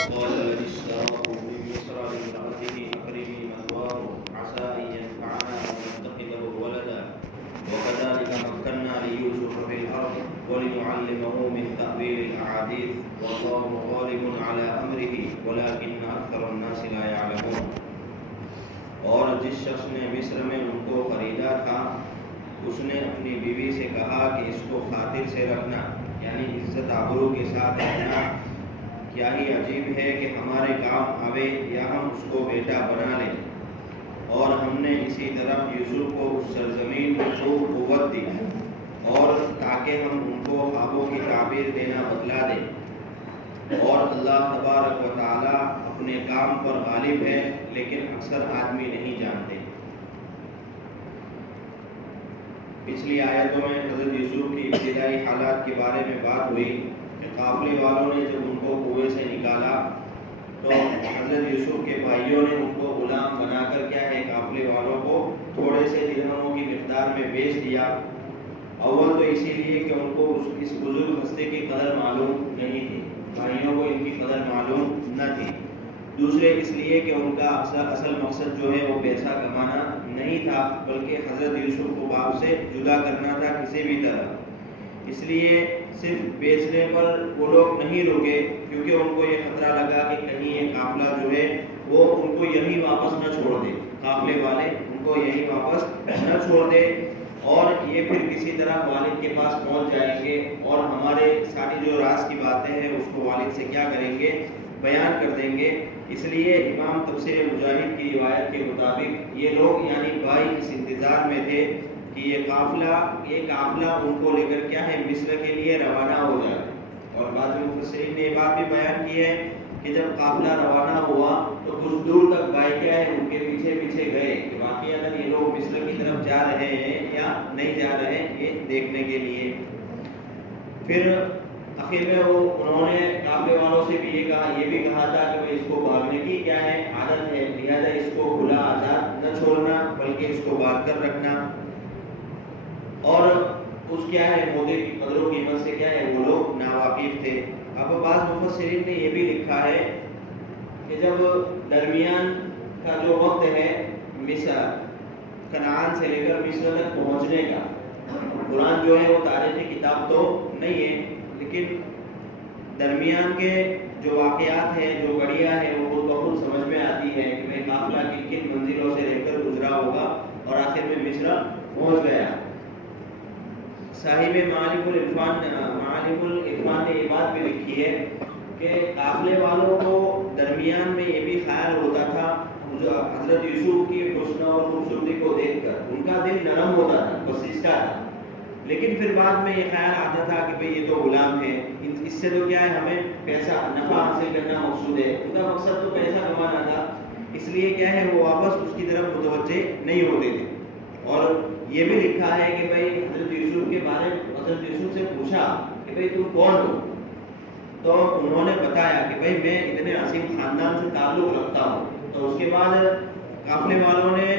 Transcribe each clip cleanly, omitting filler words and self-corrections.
وقال الذي اشتراه من مصر لامرأته أكرمي مثواه عسى أن ينفعنا أو نتخذه ولدا وكذلك مكنا ليوسف في الأرض ولنعلمه من تأويل الأحاديث والله غالب على أمره ولكن أكثر الناس لا يعلمون. اور جس شخص نے مصر میں ان کو خریدا تھا اس نے اپنی بیوی سے کہا کہ اس کو خاطر سے رکھنا، یعنی عزت آبرو کے ساتھ رکھنا. کیا ہی عجیب ہے کہ ہمارے کام آوے یا ہم اس کو بیٹا بنا لیں. اور ہم نے اسی طرح یوسف کو اس سرزمین میں خوب قوت دی اور تاکہ ہم ان کو خوابوں کی تعبیر دینا بتلا دیں. اور اللہ تبارک و تعالی اپنے کام پر غالب ہے لیکن اکثر آدمی نہیں جانتے. پچھلی آیتوں میں حضرت یوسف کی ابتدائی حالات کے بارے میں بات ہوئی کہ قافلے والوں نے جب ان کو کنویں سے نکالا تو حضرت یوسف کے بھائیوں نے ان کو غلام بنا کر کیا ہے قافلے والوں کو تھوڑے سے درہموں کی مقدار میں بیچ دیا. اول تو اسی لیے کہ ان کو اس بزرگ ہستی کی قدر معلوم نہیں تھی، بھائیوں کو ان کی قدر معلوم نہ تھی. دوسرے اس لیے کہ ان کا اصل مقصد جو ہے وہ پیسہ کمانا نہیں تھا بلکہ حضرت یوسف کو باپ سے جدا کرنا تھا کسی بھی طرح. اس لیے صرف بیچنے پر وہ لوگ نہیں رکے کیونکہ ان کو یہ خطرہ لگا کہ کہیں یہ قافلہ جو ہے وہ ان کو یہیں واپس نہ چھوڑ دے، قافلے والے ان کو یہیں واپس نہ چھوڑ دے اور یہ پھر کسی طرح والد کے پاس پہنچ جائیں گے اور ہمارے ساری جو راز کی باتیں ہیں اس کو والد سے کیا کریں گے، بیان کر دیں گے. اس لیے امام تفسیر مجاہد کی روایت کے مطابق یہ لوگ یعنی بھائی اس انتظار میں تھے کہ یہ قافلہ ان کو لے کر کیا ہے مصر کے لیے روانہ ہو جائے. اور بعض مفسرین نے یہ بات بھی بیان کی ہے کہ جب قافلہ روانہ ہوا تو کچھ دور تک بھائی کیا ہے ان کے پیچھے پیچھے گئے کہ واقعی اگر یہ لوگ مصر کی طرف جا رہے ہیں یا نہیں جا رہے ہیں یہ دیکھنے کے لیے. پھر آخر میں انہوں نے قافلے والوں سے بھی یہ بھی کہا تھا کہ اس کو بھاگنے کی کیا ہے عادت ہے، لہذا اس کو کھلا آزاد نہ چھوڑنا بلکہ اس کو باندھ کر رکھنا. اور اس کیا ہے موقع کی قدر و قیمت سے کیا ہے وہ لوگ ناواقف تھے. اب بعض مفسرین نے یہ بھی لکھا ہے کہ جب درمیان کا جو وقت ہے مصر کنعان سے لے کر مصر تک پہنچنے کا، قرآن جو ہے وہ تاریخی کتاب تو نہیں ہے لیکن درمیان کے جو واقعات ہیں جو گھڑیاں ہیں وہ خود بخود سمجھ میں آتی ہے کہ میں قافلہ کن کن منزلوں سے رہ کر گزرا ہوگا اور آخر میں مصر پہنچ گیا. صاحب معالم العرفان نے یہ بات بھی لکھی ہے کہ قافلے والوں کو درمیان میں یہ بھی خیال ہوتا تھا حضرت یوسف کی حسن اور خوبصورتی کو دیکھ کر ان کا دل نرم ہوتا تھا، بسیجتا تھا. لیکن پھر بعد میں یہ خیال آتا تھا کہ بھئی یہ تو غلام ہے، اس سے تو کیا ہے ہمیں پیسہ نفع حاصل کرنا مقصود ہے. ان کا مقصد تو پیسہ کمانا تھا، اس لیے کیا ہے وہ واپس اس کی طرف متوجہ نہیں ہوتے تھے. اور یہ بھی لکھا ہے کہ بھئی حضرت یوسف کے بارے میں حضرت یوسف سے پوچھا کہ بھئی تم کون ہو، تو انہوں نے بتایا کہ بھئی میں اتنے عظیم خاندان سے تعلق رکھتا ہوں. تو اس کے بعد قافلے والوں نے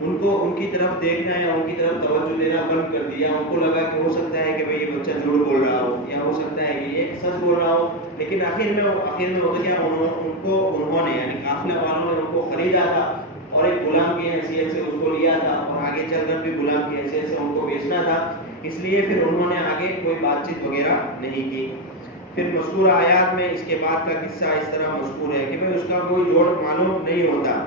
ان کی طرف دیکھنا یا ان کی طرف توجہ دینا بند کر دیا. ان کو لگا کہ ہو سکتا ہے کہ بھئی یہ بچہ جھوٹ بول رہا ہو یا ہو سکتا ہے کہ یہ سچ بول رہا ہو. لیکن آخر میں ہوتا کیا انہوں نے یعنی قافلے والوں نے ان کو خریدا تھا اور ایک غلام کی حیثیت سے اس کو لیا تھا اور آگے چل کر بھی غلام کی حیثیت سے ان کو بیچنا تھا. اس لیے پھر انہوں نے آگے کوئی بات چیت وغیرہ نہیں کی. پھر مذکور آیات میں اس کے بعد کا قصہ اس طرح مذکور ہے کہ بھئی اس کا کوئی جوڑ معلوم نہیں ہوتا،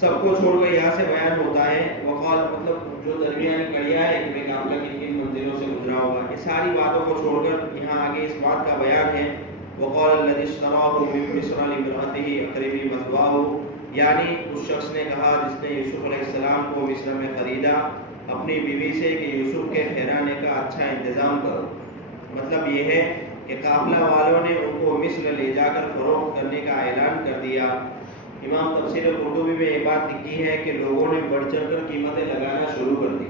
سب کو چھوڑ کر یہاں سے بیان ہوتا ہے. وقال مطلب جو درمیانی کڑیا ہے کہ قافلہ کن کن منزلوں سے گزرا ہوگا، یہ ساری باتوں کو چھوڑ کر یہاں آگے اس بات کا بیان ہے. وقال الذي اشتراه من مصر لامرأته أكرمي مثواه، یعنی اس شخص نے کہا جس نے یوسف علیہ السلام کو مصر میں خریدا اپنی بیوی سے کہ یوسف کے ٹھہرانے کا اچھا انتظام کرو. مطلب یہ ہے کہ قافلہ والوں نے ان کو مصر لے جا کر فروخت کرنے کا اعلان کر دیا. امام تفسیر قرطبی میں یہ بات لکھی ہے کہ لوگوں نے بڑھ چڑھ کر قیمتیں لگانا شروع کر دی.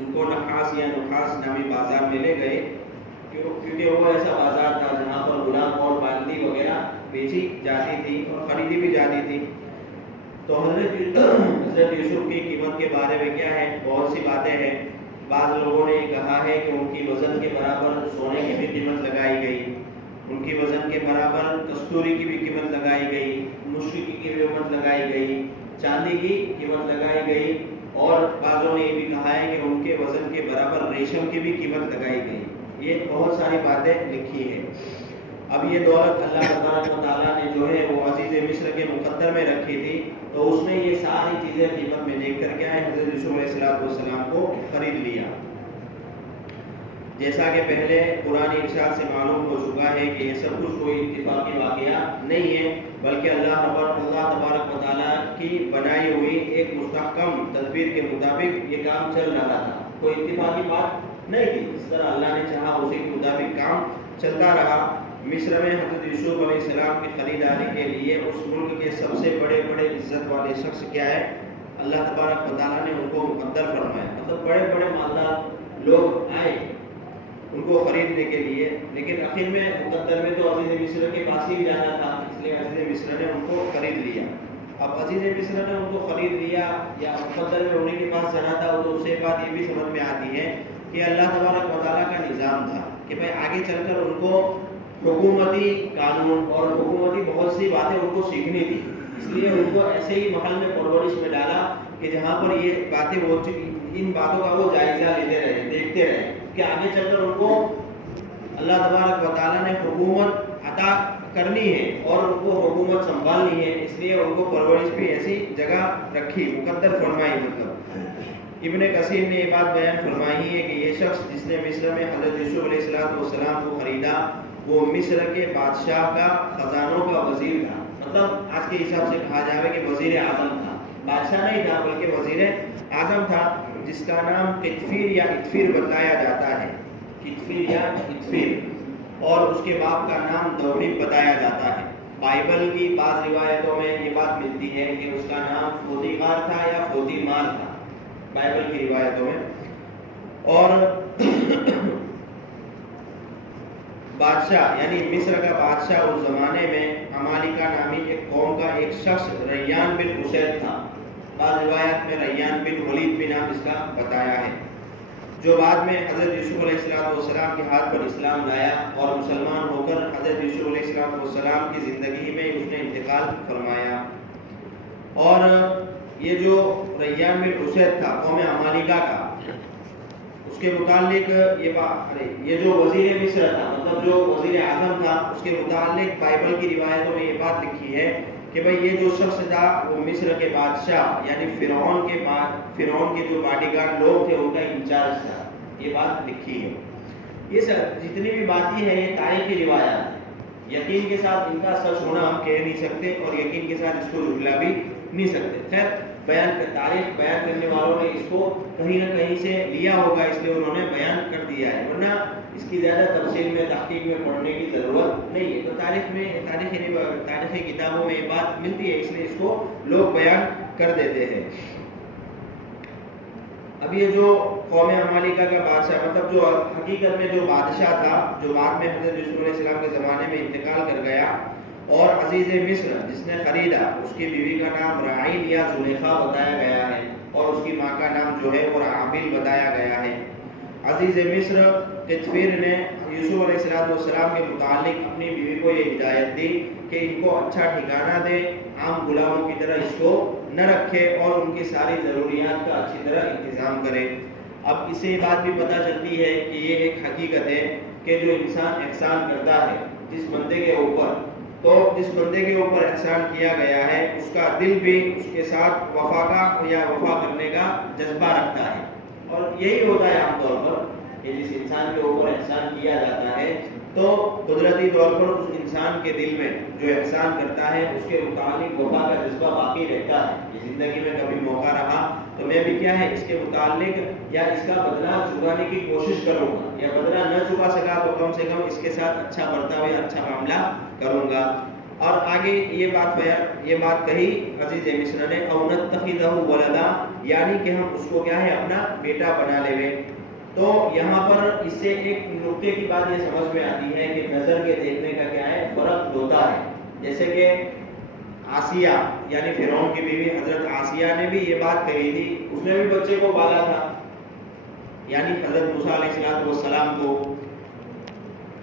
ان کو نحاس یا نحاس نامی بازار میں لے گئے کیونکہ وہ ایسا بازار تھا جہاں پر غلام اور باندی وغیرہ بیچی جاتی تھی اور خریدی بھی جاتی تھی. تو حضرت یوسف کی قیمت کے بارے میں کیا ہے بہت سی باتیں ہیں. بعض لوگوں نے یہ کہا ہے کہ ان کی وزن کے برابر سونے کی بھی قیمت لگائی گئی، ان کی وزن کے کے برابر کستوری کی بھی قیمت لگائی گئی، مشک کی قیمت لگائی گئی، چاندی کی قیمت لگائی گئی، اور بعضوں نے یہ بھی کہا ہے کہ ان کے وزن کے برابر ریشم کی بھی قیمت لگائی گئی۔ یہ بہت ساری باتیں لکھی ہیں۔ اب یہ دولت اللہ تبارک و تعالیٰ نے جو ہے وہ عزیز مصر کے مقدر میں رکھی تھی، تو اس نے یہ ساری چیزیں قیمت میں دیکھ کر کیا ہے حضرت یوسف علیہ السلام کو خرید لیا۔ جیسا کہ پہلے قرآن ارشاد سے معلوم ہو چکا ہے کہ یہ سب کچھ کوئی اتفاقی واقعہ نہیں ہے، بلکہ اللہ تبارک و تعالیٰ کی بنائی ہوئی ایک مستحکم تدبیر کے مطابق یہ کام چل رہا تھا، کوئی اتفاقی بات نہیں تھی۔ اس طرح اللہ نے چاہا اسی کے مطابق کام چلتا رہا۔ مصر میں حضرت یوسف علیہ السلام کی خریداری کے لیے اس ملک کے سب سے بڑے عزت والے شخص کیا ہے؟ اللہ تبارک و تعالیٰ نے ان کو مقدر فرمایا، مطلب بڑے مالدار لوگ آئے ان کو خریدنے کے لیے، لیکن آخر میں مقدر میں تو عزیز مصر کے پاس ہی جانا تھا، اس لیے عزیز مصر نے ان کو خرید لیا۔ اب عزیز مصر نے ان کو خرید لیا یا مقدر میں انہیں کے پاس جانا تھا، تو اس سے بات یہ بھی سمجھ میں آتی ہے کہ اللہ تبارک و تعالیٰ کا نظام تھا کہ بھائی آگے چل کر ان کو حکومتی قانون اور حکومتی بہت سی باتیں ان کو سیکھنی تھی، اس لیے ان کو ایسے ہی محل میں پرورش میں ڈالا کہ جہاں پر یہ باتیں ان باتوں کا وہ جائزہ لیتے رہے، دیکھتے رہے کہ آگے چل کر ان کو اللہ تبارک و تعالیٰ نے حکومت عطا کرنی ہے اور ان کو حکومت سنبھالنی ہے، اس لیے ان کو پرورش بھی ایسی جگہ رکھی، مقدر فرمائی۔ مطلب ابن کثیر نے یہ بات بیان فرمائی ہے کہ یہ شخص جس نے مصر میں حضرت یوسف علیہ السلام کو خریدا وہ مصر کے بادشاہ کا خزانوں کا وزیر تھا، مطلب آج کے حساب سے کہا جائے کہ وزیر اعظم تھا، بادشاہ نہیں تھا بلکہ وزیر اعظم تھا، جس کا نام قطفیر یا اطفیر بتلایا جاتا ہے، قطفیر یا اطفیر، اور اس کے باپ کا نام دوحیب بتایا جاتا ہے۔ بائبل کی بعض روایتوں میں یہ بات ملتی ہے کہ اس کا نام فوتیمار تھا یا فوتیمار تھا، بائبل کی روایتوں میں۔ اور بادشاہ یعنی مصر کا بادشاہ اس زمانے میں عمالقہ نامی ایک قوم کا ایک شخص ریان بن اسید تھا، بعض روایات میں ریان بن ولید بھی نام اس کا بتایا ہے، جو بعد میں حضرت یوسف علیہ السلام کے ہاتھ پر اسلام لایا اور مسلمان ہو کر حضرت یوسف علیہ السلام کی زندگی میں اس نے انتقال فرمایا۔ اور یہ جو ریان بن اسید تھا قوم عمالقہ کا، اس کے متعلق یہ جو وزیر مصر تھا، مطلب جو وزیر اعظم تھا، اس کے متعلق بائبل کی روایتوں میں یہ بات لکھی ہے کہ بھئی یہ جو شخص تھا وہ مصر کے بادشاہ یعنی فرعون کے جو باڈی گارڈ لوگ تھے ان کا انچارج تھا، یہ بات لکھی ہے۔ یہ سب جتنی بھی باتیں ہیں یہ تاریخی روایات ہیں، یقین کے ساتھ ان کا سچ ہونا ہم کہہ نہیں سکتے اور یقین کے ساتھ اس کو جھٹلا بھی نہیں سکتے۔ خیر تاریخ بیان کرنے والوں نے اس کو کہیں نہ کہیں سے لیا ہوگا، اس لیے انہوں نے بیان کر دیا ہے، ورنہ اس کی زیادہ تفصیل میں تحقیق میں پڑھنے کی ضرورت نہیں ہے۔ تو تاریخی کتابوں میں یہ بات ملتی ہے، اس لیے اس کو لوگ بیان کر دیتے ہیں۔ اب یہ جو قوم عمالقہ کا بادشاہ مطلب جو حقیقت میں جو بادشاہ تھا، جو بعد میں حضرت یوسف علیہ السلام کے زمانے میں انتقال کر گیا، اور عزیز مصر جس نے خریدا اس کی بیوی کا نام راعیل یا زلیخا بتایا گیا ہے، اور اس کی ماں کا نام جو ہے وہ رعابیل بتایا گیا ہے۔ عزیز مصر قطفیر نے یوسف علیہ السلام کے متعلق اپنی بیوی کو یہ ہدایت دی کہ ان کو اچھا ٹھکانہ دے، عام غلاموں کی طرح اس کو نہ رکھے اور ان کی ساری ضروریات کا اچھی طرح انتظام کرے۔ اب اس سے یہ بات بھی پتہ چلتی ہے کہ یہ ایک حقیقت ہے کہ جو انسان احسان کرتا ہے جس بندے کے اوپر، تو جس بندے کے اوپر احسان کیا گیا ہے اس کا دل بھی اس کے ساتھ وفا کرنے کا جذبہ رکھتا ہے، اور یہی ہوتا ہے عام طور پر کہ جس انسان کے اوپر احسان کیا جاتا ہے تو قدرتی طور پر اس انسان کے دل میں جو احسان کرتا ہے اس کے متعلق وفا کا جذبہ باقی رہتا ہے کہ زندگی میں کبھی موقع رہا تو میں بھی کیا ہے اس کے متعلق یا اس کا بدلہ چکانے کی کوشش کروں گا، یا بدلہ نہ چکا سکا تو کم سے کم اس کے ساتھ اچھا برتاؤ یا اچھا معاملہ کروں گا۔ اور آگے یہ بات کہی عزیز مصر نے او نتخذہ ولدا، یعنی کہ ہم اس کو کیا ہے اپنا بیٹا بنا لے۔ تو یہاں پر اس سے ایک نقطے کی بات یہ سمجھ میں آتی ہے کہ نظر کے دیکھنے کا کیا ہے فرق ہوتا ہے، جیسے کہ آسیہ یعنی فرعون کی بیوی حضرت آسیہ نے بھی یہ بات کہی تھی، اس نے بھی بچے کو پالا تھا یعنی حضرت موسیٰ علیہ السلام کو،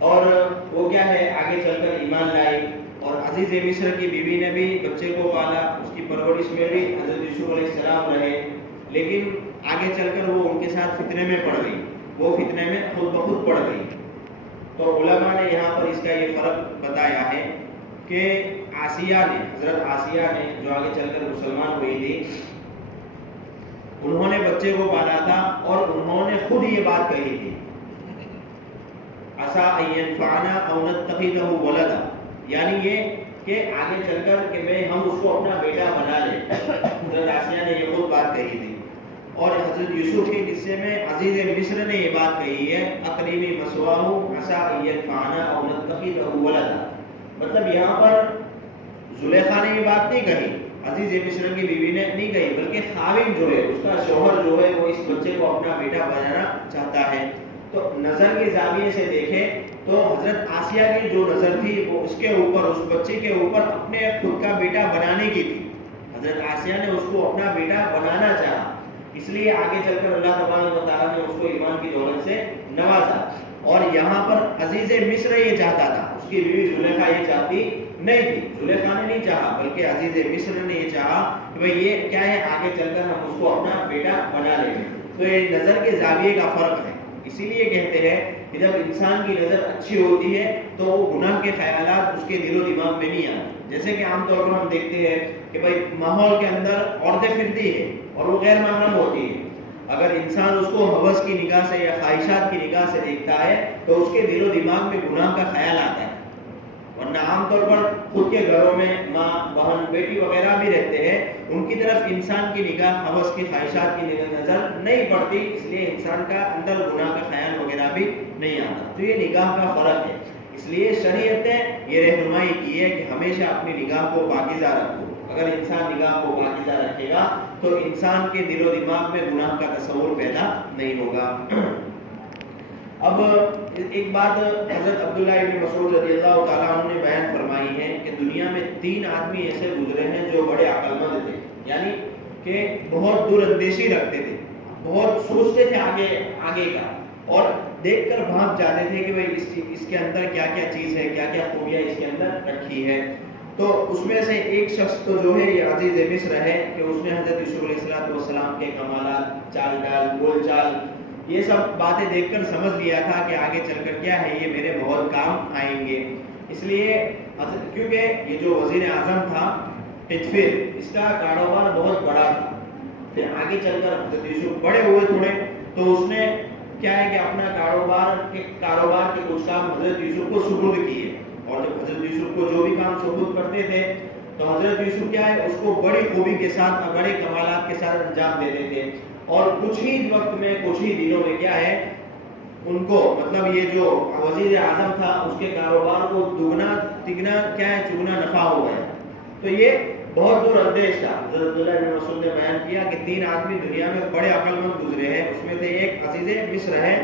اور وہ کیا ہے آگے چل کر ایمان عزیز مصر کی بیوی نے بھی بچے کو پالا، اس کی پرورش میں بھی حضرت یوسف علیہ السلام رہے، لیکن آگے چل کر وہ ان کے ساتھ فتنے میں پڑ گئی، وہ فتنے میں خود بخود پڑ گئی۔ تو علماء نے یہاں پر اس کا یہ فرق بتایا ہے کہ آسیہ نے، حضرت آسیہ نے جو آگے چل کر مسلمان ہوئی تھی، انہوں نے بچے کو پالا تھا اور انہوں نے خود یہ بات کہی تھی، عَسَىٰ أَن يَنفَعَنَا أَوْ نَتَّخِذَهُ وَلَدًا، یعنی یہ کہ آگے چل کر کہ میں ہم اس کو اپنا بیٹا بنا لیں۔ حضرت آسیہ نے یہ خود بات کہی تھی، اور حضرت یوسف کے قصے میں عزیز مصر نے یہ بات کہی ہے، اقریمی مسواہ عسیٰ ان ینفعنا او نتخذہ ولدا، مطلب یہاں پر زلیخا نے یہ بات نہیں کہی، عزیز مصر کی بیوی نے نہیں کہی، بلکہ خاوند جو ہے، اس کا شوہر جو ہے، وہ اس بچے کو اپنا بیٹا بنانا چاہتا ہے۔ تو نظر کے زاویے سے دیکھیں تو حضرت آسیہ کی جو نظر تھی وہ اس کے اوپر، اس بچے کے اوپر اپنے خود کا بیٹا بنانے کی تھی۔ حضرت آسیہ نے اس کو اپنا بیٹا بنانا چاہا، اس لیے آگے چل کر اللہ تبارک و تعالیٰ نے اس کو ایمان کی دولت سے نوازا۔ اور یہاں پر عزیز مصر یہ چاہتا تھا، اس کی بیوی زلیخا یہ چاہتی نہیں تھی، زلیخا نے نہیں چاہا، بلکہ عزیز مصر نے یہ چاہا کہ بھئی یہ کیا ہے، آگے چل کر ہم اس کو اپنا بیٹا بنا لیں گے۔ تو یہ نظر کے زاویے کا فرق ہے، اسی لیے کہتے ہیں کہ جب انسان کی نظر اچھی ہوتی ہے تو وہ گناہ کے خیالات اس کے دل و دماغ میں نہیں آتے۔ جیسے کہ عام طور پر ہم دیکھتے ہیں کہ بھئی ماحول کے اندر عورتیں پھرتی ہیں اور وہ غیر محرم ہوتی ہیں، اگر انسان اس کو ہوس کی نگاہ سے یا خواہشات کی نگاہ سے دیکھتا ہے تو اس کے دل و دماغ میں گناہ کا خیال آتا ہے، ورنہ عام طور پر خود کے گھروں میں ماں، بہن، بیٹی وغیرہ بھی رہتے ہیں، ان کی طرف انسان کی نگاہ ہوس کی خواہشات کی نظر نہیں پڑتی، اس لیے انسان کا اندر گناہ کا خیال وغیرہ بھی نہیں آتا۔ تو یہ نگاہ کا فرق ہے، اس لیے شریعت نے یہ رہنمائی کی ہے کہ ہمیشہ اپنی نگاہ کو پاکیزہ رکھو۔ اگر انسان نگاہ کو پاکیزہ رکھے گا تو انسان کے دل و دماغ میں گناہ کا تصور پیدا نہیں ہوگا۔ اب ایک بات حضرت عبداللہ ابن مسعود رضی اللہ تعالیٰ عنہ نے بیان فرمائی ہے کہ دنیا میں 3 آدمی ایسے گزرے ہیں جو بڑے عقل مند تھے، یعنی کہ بہت دور اندیشی رکھتے تھے، بہت سوچتے تھے آگے کا، اور دیکھ کر بھانپ جاتے تھے کہ بھئی اس کے اندر کیا کیا چیز ہے، کیا کیا خوبیاں اس کے اندر رکھی ہے۔ تو اس میں سے ایک شخص تو جو ہے یہ عزیز مصر ہے کہ اس نے حضرت یوسف علیہ السلام کے کمالات، چال ڈال، بول چال، یہ سب باتیں دیکھ کر سمجھ لیا تھا کہ آگے چل کر کیا ہے، یہ میرے بہت کام آئیں گے۔ اس لیے کیونکہ یہ جو وزیر اعظم تھا قطفیر، اس کا کاروبار بہت بڑا تھا، پھر آگے چل کر حضرت یوسف بڑے ہوئے تھوڑے، تو اس نے کیا ہے کہ اپنا کاروبار کے کچھ کام حضرت یوسف کو سپرد کیے، اور جب حضرت یوسف کو جو بھی کام سپرد کرتے تھے تو حضرت یوسف کیا ہے اس کو بڑی خوبی کے ساتھ، بڑے کمالات کے ساتھ انجام دیتے تھے، اور کچھ ہی وقت میں، کچھ ہی دنوں میں کیا ہے ان کو، مطلب یہ جو وزیر اعظم تھا اس کے کاروبار کو دگنا تگنا کیا ہے چگنا نفع ہو گیا۔ تو یہ بہت دور اندیش تھا۔ حضرت عبداللہ بن مسعود نے بیان کیا کہ 3 آدمی دنیا میں بڑے عقل مند گزرے ہیں، اس میں سے ایک عزیز مصر ہے،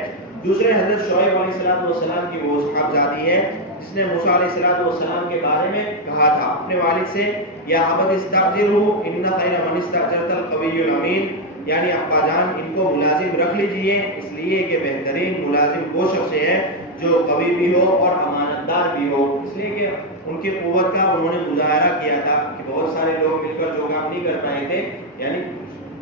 دوسرے حضرت شعیب علیہ السلام کی وہ صاحبزادی ہے جس نے موسیٰ علیہ السلام کے بارے میں کہا تھا اپنے والد سے، یا ابت استاجرہ ان خیر من استاجرت القوی الامین، یعنی ابا جان ان کو ملازم رکھ لیجئے، اس لیے کہ بہترین ملازم وہ شخص ہے جو قوی بھی ہو اور امانت دار بھی ہو۔ اس لیے کہ ان کی قوت کا انہوں نے مظاہرہ کیا تھا کہ بہت سارے لوگ مل کر جو کام نہیں کر پائے تھے، یعنی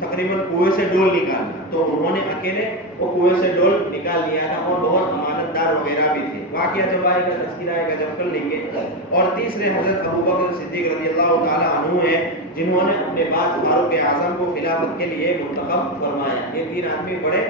تقریباً کنویں سے ڈول نکالنا، تو انہوں نے اکیلے وہ کنویں سے ڈول نکال لیا تھا، اور بہت امانت دار وغیرہ بھی تھے۔ واقعہ جب آئے گا، تذکرہ آئے گا جب کر لیں گے۔ اور تیسرے حضرت ابوبکر صدیق رضی اللہ تعالیٰ عنہ ہیں جنہوں نے اپنے بعد فاروق اعظم کو خلافت کے لیے منتخب فرمایا۔ یہ 3 آدمی بڑے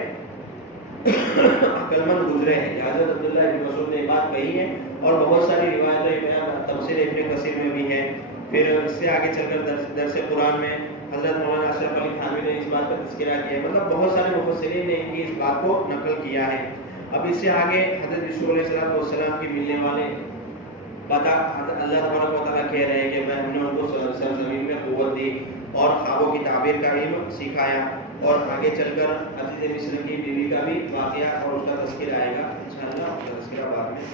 عقل مند گزرے ہیں۔ حضرت عبداللہ بن مسعود نے بات کہی ہے، اور بہت ساری روایتیں تفسیر ابن کثیر میں بھی ہیں۔ پھر اس سے آگے چل کر درس قرآن میں حضرت مولانا اشرف علی تھانوی نے اس بات کا تذکرہ کیا ہے، مطلب بہت سارے مفسرین نے ان کی اس بات کو نقل کیا ہے۔ اب اس سے آگے حضرت یوسف علیہ السلام کی ملنے والے بتا، اللہ تبارک و تعالیٰ کہہ رہے ہیں کہ میں نے ان کو سرزمین میں قوت دی اور خوابوں کی تعبیر کا علم سکھایا، اور آگے چل کر عزیز مصر کی بیوی کا بھی واقعہ اور اس کا تذکرہ آئے گا انشاءاللہ، اس کا تذکرہ بعد میں۔